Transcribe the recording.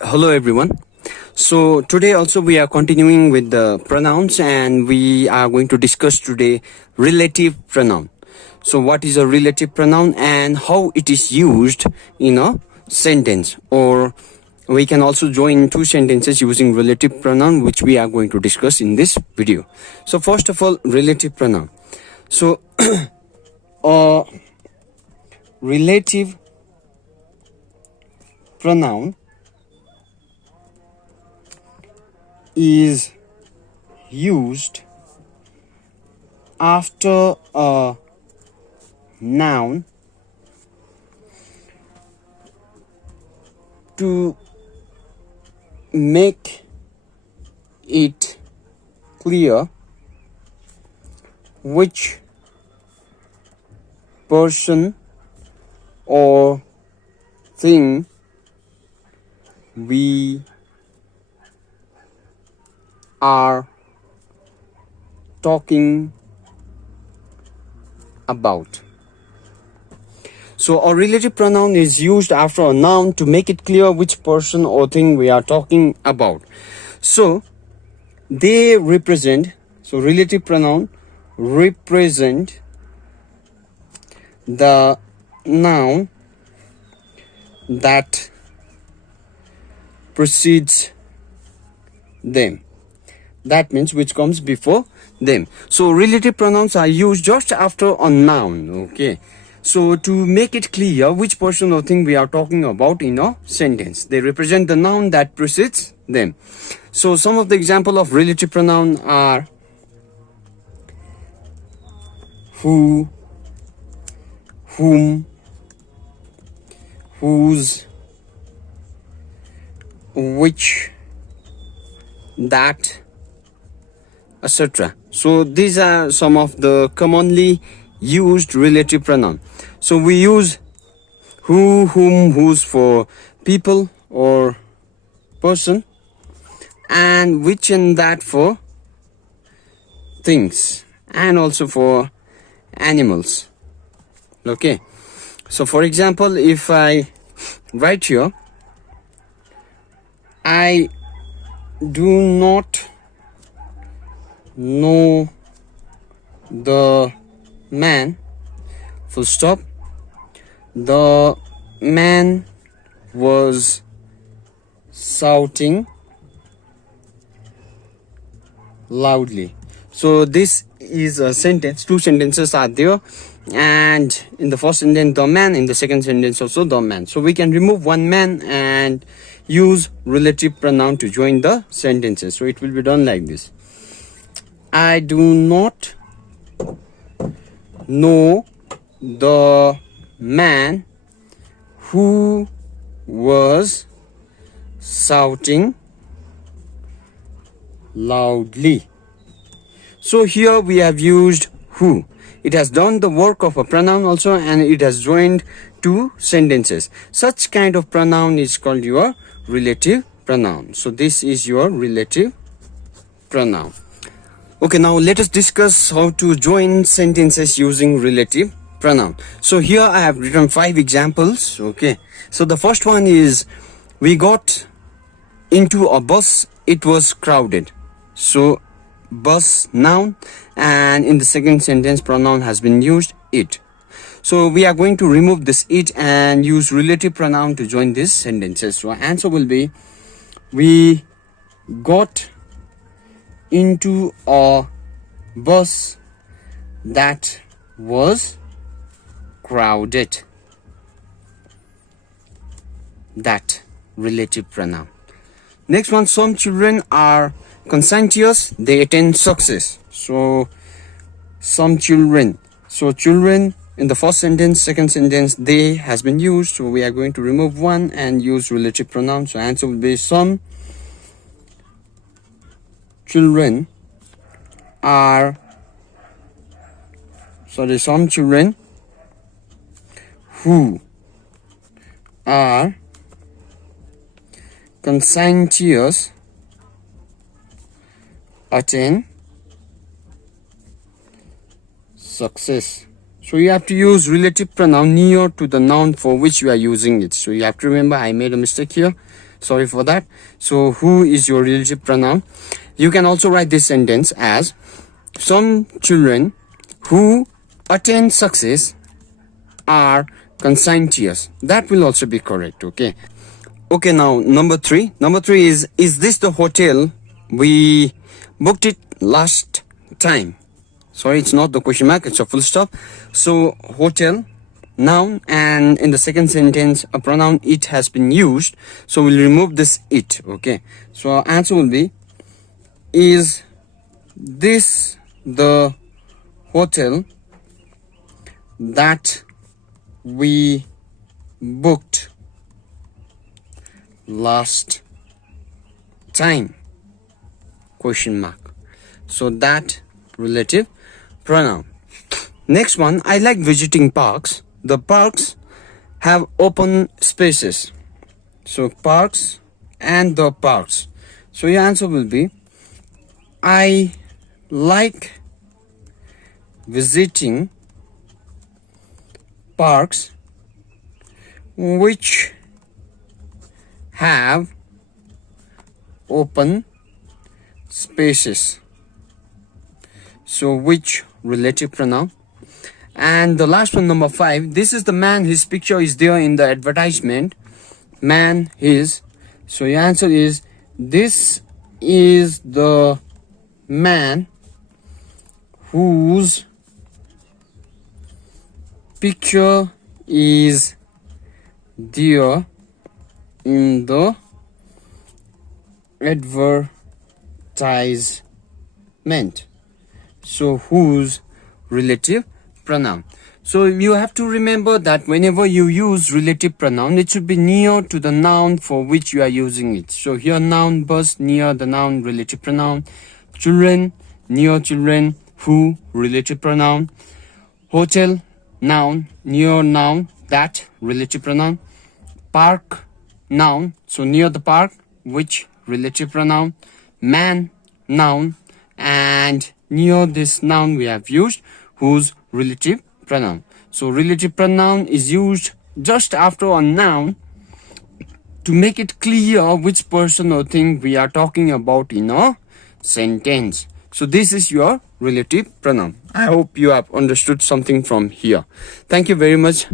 Hello everyone. So today also we are continuing with the pronouns, and we are going to discuss today relative pronoun. So what is a relative pronoun and how it is used in a sentence, or we can also join two sentences using relative pronoun, which we are going to discuss in this video. So first of all, relative pronoun. So a relative pronoun is used after a noun to make it clear which person or thing we are talking about. So a relative pronoun is used after a noun to make it clear which person or thing we are talking about. So they represent, so relative pronoun represent the noun that precedes them. That means which comes before them. So relative pronouns are used just after a noun. Okay. So to make it clear which person or thing we are talking about in a sentence, they represent the noun that precedes them. So some of the example of relative pronoun are who, whom, whose, which, that, etc. So these are some of the commonly used relative pronoun. So we use who, whom, whose for people or person, and which and that for things, and also for animals. Okay. So for example, if I write here, I do not know the man, full stop. The man was shouting loudly. So this is a sentence. Two sentences are there, and in the first sentence the man, in the second sentence also the man. So we can remove one man and use relative pronoun to join the sentences. So it will be done like this: I do not know the man who was shouting loudly. So here we have used who. It has done the work of a pronoun also, and it has joined two sentences. Such kind of pronoun is called your relative pronoun. So this is your relative pronoun. Okay, now let us discuss how to join sentences using relative pronoun. So here I have written 5 examples. Okay, so the first one is, we got into a bus, it was crowded. So bus, noun, and in the second sentence pronoun has been used, it. So we are going to remove this it and use relative pronoun to join these sentences. So answer will be, we got into a bus that was crowded. That relative pronoun. Next one, some children are conscientious, they attain success. So some children. So children in the first sentence, second sentence they has been used. So we are going to remove one and use relative pronoun. So answer will be, some children are some children who are conscientious attain success. So you have to use relative pronoun near to the noun for which you are using it. So you have to remember, I made a mistake here. Sorry for that. So who is your relative pronoun? You can also write this sentence as, some children who attain success are conscientious. That will also be correct. Okay. Okay, now number three. Number three is this the hotel we booked it last time? Sorry, it's not the question mark, it's a full stop. So hotel, noun, and in the second sentence a pronoun it has been used, so we'll remove this it. Okay, so our answer will be, is this the hotel that we booked last time? Question mark. So that relative pronoun. Next one, I like visiting parks. The parks have open spaces. So parks and the parks. So your answer will be, I like visiting parks which have open spaces. So which relative pronoun? And the last one, number 5, this is the man, his picture is there in the advertisement. Man, his. So your answer is, this is the man whose picture is there in the advertisement. So whose relative pronoun? So you have to remember that whenever you use relative pronoun, it should be near to the noun for which you are using it. So here, noun, bus, near the noun, relative pronoun. Children, near children. Who, relative pronoun. Hotel, noun, near noun, that, relative pronoun. Park, noun, so near the park, which, relative pronoun. Man, noun, and near this noun we have used whose, relative pronoun. So relative pronoun is used just after a noun to make it clear which person or thing we are talking about in a sentence. So this is your relative pronoun. I hope you have understood something from here. Thank you very much.